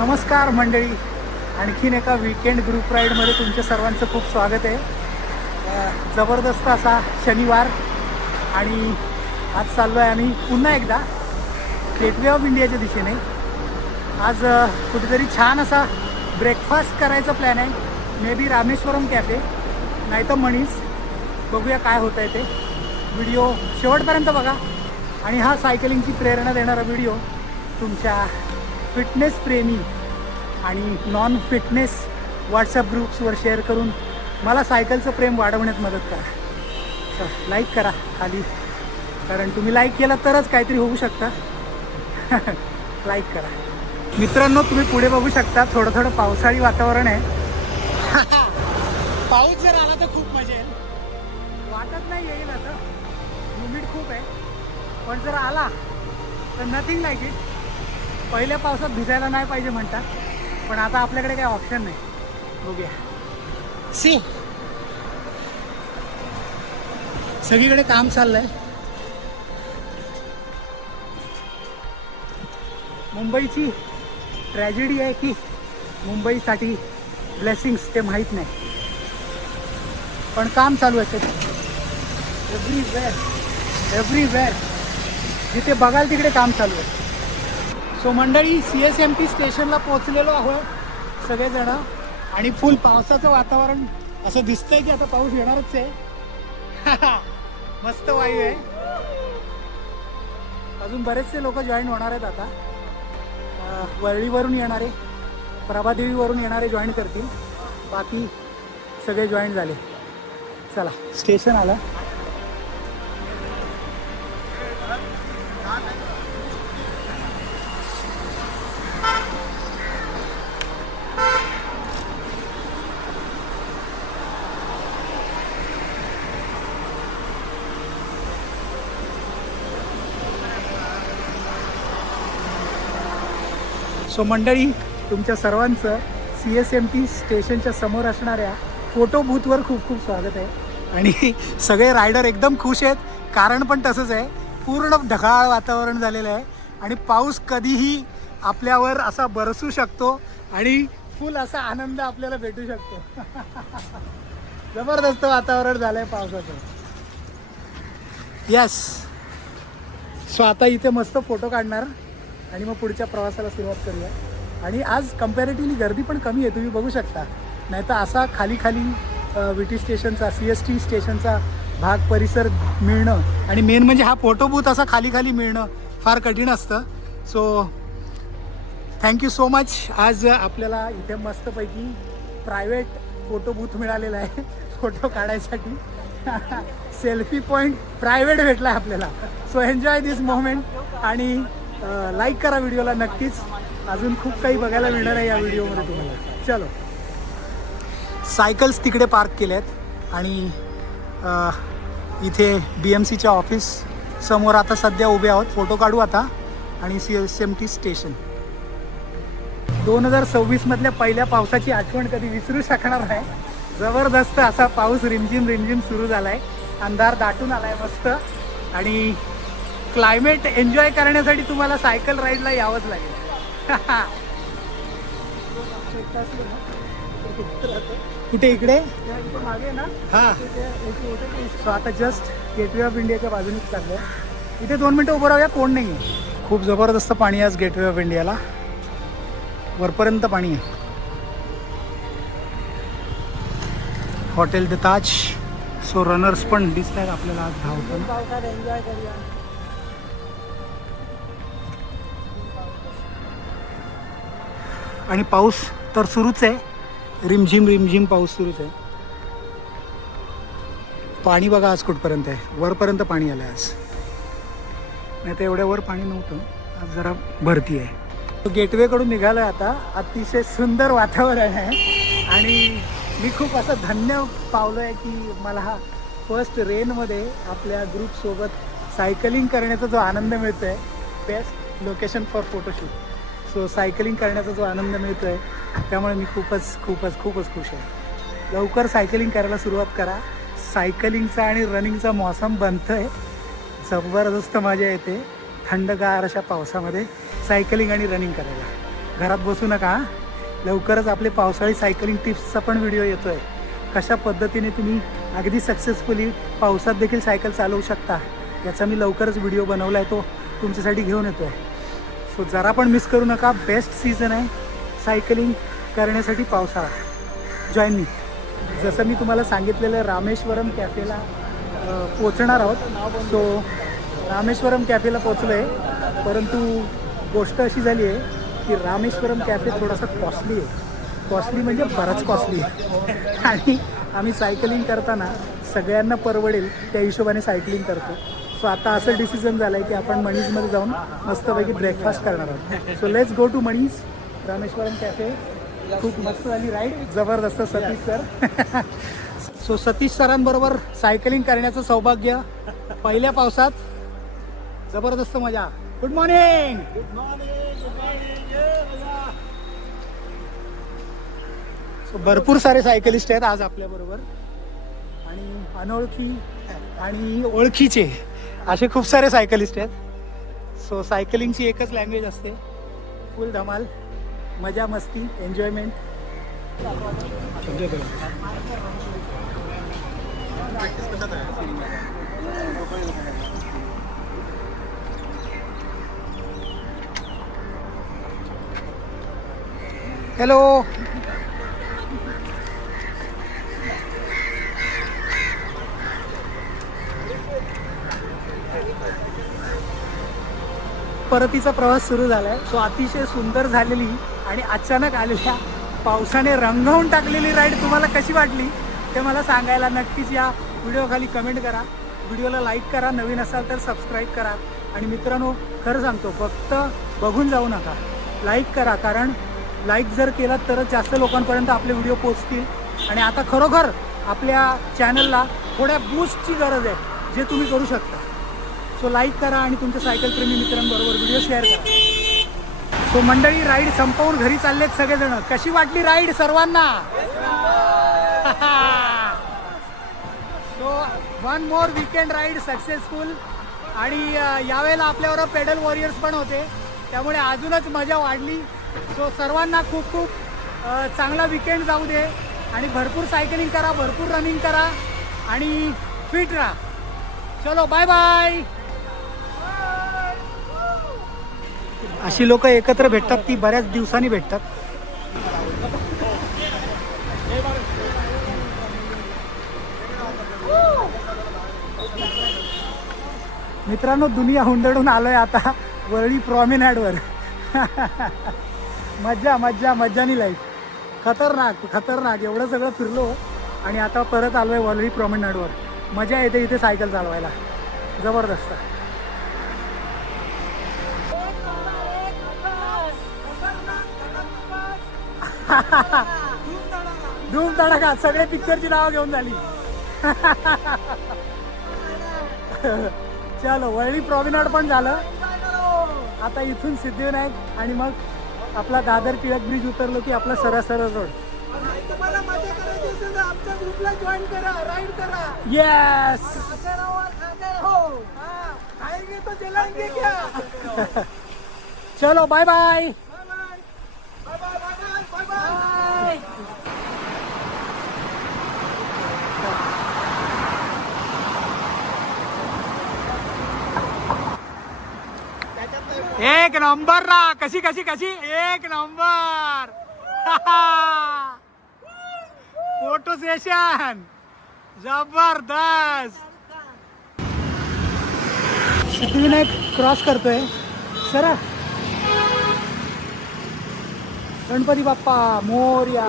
नमस्कार मंडळी, आणखीन एका वीकेंड ग्रुप राईडमध्ये तुमच्या सर्वांचं खूप स्वागत आहे. जबरदस्त असा शनिवार आणि आज चाललो आहे आम्ही पुन्हा एकदा गेटवे ऑफ इंडियाच्या दिशेने. आज कुठेतरी छान असा ब्रेकफास्ट करायचा प्लॅन आहे. मे बी रामेश्वरम कॅफे नाही तर मनीस. बघूया काय होतं आहे ते. व्हिडिओ शेवटपर्यंत बघा आणि हा सायकलिंगची प्रेरणा देणारा व्हिडिओ तुमच्या फिटनेस प्रेमी आणि नॉन फिटनेस व्हॉट्सअप ग्रुप्सवर शेअर करून मला सायकलचं प्रेम वाढवण्यात मदत करा. लाईक करा खाली, कारण तुम्ही लाईक केलं तरच काहीतरी होऊ शकतं. लाईक करा मित्रांनो. तुम्ही पुढे बघू शकता थोडं थोडं पावसाळी वातावरण आहे. पाऊस जर आला तर खूप मजा येईल. वाटत नाही येईल असं, ह्युमिड खूप आहे, पण जर आला तर नथिंग लाईक इट. पहिल्या पावसात भिजायला नाही पाहिजे म्हणतात, पण आता आपल्याकडे काही ऑप्शन नाही. बघूया. सी सगळीकडे काम चाललंय. मुंबईची ट्रॅजेडी आहे की मुंबईसाठी ब्लेसिंग्स ते माहीत नाही, पण काम चालू आहे. एव्हरीवेअर जिथे बघाल तिकडे काम चालू आहे. सो मंडळी, CSMT स्टेशनला पोहोचलेलो आहोत सगळेजण आणि फुल पावसाचं वातावरण असं दिसतंय की आता पाऊस येणारच आहे. मस्त वायू आहे. अजून बरेचसे लोक जॉईन होणार आहेत आता. वरळीवरून येणारे, प्रभादेवीवरून येणारे जॉईन करतील. बाकी सगळे जॉईन झाले. चला, स्टेशन आलं. सो मंडळी, तुमच्या सर्वांचं CSMT स्टेशनच्या समोर असणाऱ्या फोटो बूथवर खूप खूप स्वागत आहे. आणि सगळे रायडर एकदम खुश आहेत. कारण पण तसंच आहे, पूर्ण ढगाळ वातावरण झालेलं आहे आणि पाऊस कधीही आपल्यावर असा बरसू शकतो आणि फुल असा आनंद आपल्याला भेटू शकतो. जबरदस्त वातावरण झालं आहे पावसाचं. येस. सो आता इथे मस्त फोटो काढणार आणि मग पुढच्या प्रवासाला सुरुवात करूया. आणि आज कम्पॅरेटिव्हली गर्दी पण कमी आहे, तुम्ही बघू शकता. नाही तर असा खाली विटी स्टेशनचा CST स्टेशनचा भाग परिसर मिळणं आणि मेन म्हणजे हा फोटो बूथ असा खाली मिळणं फार कठीण असतं. So thank you so much. आज आपल्याला इथे मस्तपैकी प्रायव्हेट फोटो बूथ मिळालेला आहे फोटो काढायसाठी. सेल्फी पॉईंट प्रायव्हेट भेटला आहे आपल्याला. सो एन्जॉय दिस मोमेंट आणि लाईक करा व्हिडिओला नक्कीच. अजून खूप काही बघायला मिळणार आहे या व्हिडिओमध्ये तुम्हाला. चलो. सायकल्स तिकडे पार्क केल्या आहेत आणि इथे BMCच्या ऑफिस समोर आता सध्या उभे आहोत. फोटो काढू आता. आणि CSMT स्टेशन 2026 मधल्या पहिल्या पावसाची आठवण कधी विसरू शकणार नाही. जबरदस्त असा पाऊस रिमझिम सुरू झाला आहे. अंधार दाटून आला आहे मस्त. आणि क्लायमेट एन्जॉय करण्यासाठी तुम्हाला सायकल राईडला यावंच लागेल. कुठे इकडे मागे ना. हां. सो आता जस्ट गेटवे ऑफ इंडियाच्या बाजूनेच चाललं आहे. इथे 2 मिनटं उभं राहूया, कोण नाही आहे. खूप जबरदस्त पाणी आहे आज गेटवे ऑफ इंडियाला. वरपर्यंत पाणी आहे. Hotel the Taj. So runners पण दिसत आहेत आपल्याला आज धावताना. पावसात एन्जॉय करूया. आणि पाऊस तर सुरूच आहे. रिमझिम पाऊस सुरूच आहे. पाणी बघा आज कुठपर्यंत आहे. वरपर्यंत पाणी आलं आहे आज. नाही तर एवढ्या वर पाणी नव्हतं. आज जरा भरती आहे. गेटवेकडून निघालो आहे आता. अतिशय सुंदर वातावरण आहे आणि मी खूप असं धन्य पावलो आहे की मला हा फर्स्ट रेनमध्ये आपल्या ग्रुपसोबत सायकलिंग करण्याचा जो आनंद मिळतो आहे. Best location for photoshoot. So cycling करण्याचा जो आनंद मिळतो आहे त्यामुळे मी खूपच खुश आहे. लवकर सायकलिंग करायला सुरुवात करा. सायकलिंगचा आणि रनिंगचा मौसम बनतो आहे. जबरदस्त मजा येते थंडगार अशा पावसामध्ये सायकलिंग आणि रनिंग करायला. घरात बसू नका हां. लवकरच आपले पावसाळी सायकलिंग टिप्सचा पण व्हिडिओ येतो आहे. कशा पद्धतीने तुम्ही अगदी सक्सेसफुली पावसात देखील सायकल चालवू शकता याचा मी लवकरच व्हिडिओ बनवला आहे, तो तुमच्यासाठी घेऊन येतो आहे. सो जरा पण मिस करू नका. बेस्ट सीझन आहे सायकलिंग करण्यासाठी पावसाळा. जॉईन मी. जसं मी तुम्हाला सांगितलेलं रामेश्वरम कॅफेला पोचणार आहोत. सो रामेश्वरम कॅफेला पोचलो आहे, परंतु गोष्ट अशी झाली आहे की रामेश्वरम कॅफे थोडासा कॉस्टली आहे. कॉस्टली म्हणजे बराच कॉस्टली आहे. आणि आम्ही सायकलिंग करताना सगळ्यांना परवडेल त्या हिशोबाने सायकलिंग करतो. सो आता असं डिसिजन झालं आहे की आपण मणीजमध्ये जाऊन मस्तपैकी ब्रेकफास्ट करणार आहोत. So let's go to Mani's Rameshwaram cafe. खूप मस्त झाली राईड, जबरदस्त सतीश सर. सो सतीश सरांबरोबर सायकलिंग करण्याचं सौभाग्य पहिल्या पावसात. जबरदस्त मजा. Good morning. सो भरपूर सारे सायकलिस्ट आहेत आज आपल्याबरोबर, आणि अनोळखी आणि ओळखीचे असे खूप सारे सायकलिस्ट आहेत. सो सायकलिंगची एकच लँग्वेज असते, फुल धमाल, मजा मस्ती, एन्जॉयमेंट. हॅलो. परतीचा प्रवास सुरू झालाय. सो अतिशय सुंदर झालेली आणि अचानक आलेल्या पावसाने रंगवून टाकलेली राईड तुम्हाला कशी वाटली ते मला सांगायला नक्कीच या व्हिडिओ खाली कमेंट करा. व्हिडिओला लाईक करा, नवीन असाल तर सबस्क्राईब करा. आणि मित्रांनो, खरं सांगतो, फक्त बघून जाऊ नका, लाईक करा. कारण लाईक जर केलात तरच जास्त लोकांपर्यंत आपले व्हिडिओ पोचतील. आणि आता खरोखर आपल्या चॅनलला थोड्या बूस्टची गरज आहे, जे तुम्ही करू शकता. सो लाईक करा आणि तुमच्या सायकल प्रेमी मित्रांबरोबर व्हिडिओ शेअर करा. सो मंडळी, राईड संपवून घरी चाललेत सगळेजण. कशी वाटली राईड सर्वांना? So one more weekend ride successful. आणि यावेळेला आपल्यावर पेडल वॉरियर्स पण होते, त्यामुळे अजूनच मजा वाढली. सो सर्वांना खूप खूप चांगला वीकेंड जाऊ दे, आणि भरपूर सायकलिंग करा, भरपूर रनिंग करा आणि फिट राहा. चलो बाय बाय. अशी लोक एकत्र भेटतात ती बऱ्याच दिवसांनी भेटतात. मित्रांनो, दुनिया हुंदडून आलोय आता वरळी प्रॉमेनॅडवर. मज्जा मज्जा मज्जानी लाईफ. खतरनाक खतरनाक एवढं सगळं फिरलो आणि आता परत आलोय वरळी प्रॉमेनॅडवर. मजा येते इथे सायकल चालवायला, जबरदस्त. धूम धडाका, सगळे पिक्चरची नावं घेऊन झाली. चलो, वरळी प्रॉमेनॅड पण झालं. आता इथून सिद्धिविनायक आणि मग आपला दादर टिळक ब्रिज उतरलो की आपला सरळ सरळ रोड. तुम्हाला मजा करायची असेल तर आमच्या ग्रुपला जॉईन करा, राईड करा. येस. चलो बाय बाय. एक नंबर ना. कशी कशी कशी एक नंबर. फोटो सेशन जबरदस्त. सिद्धिविनायक क्रॉस करतोय. सर, गणपती बाप्पा मोरया.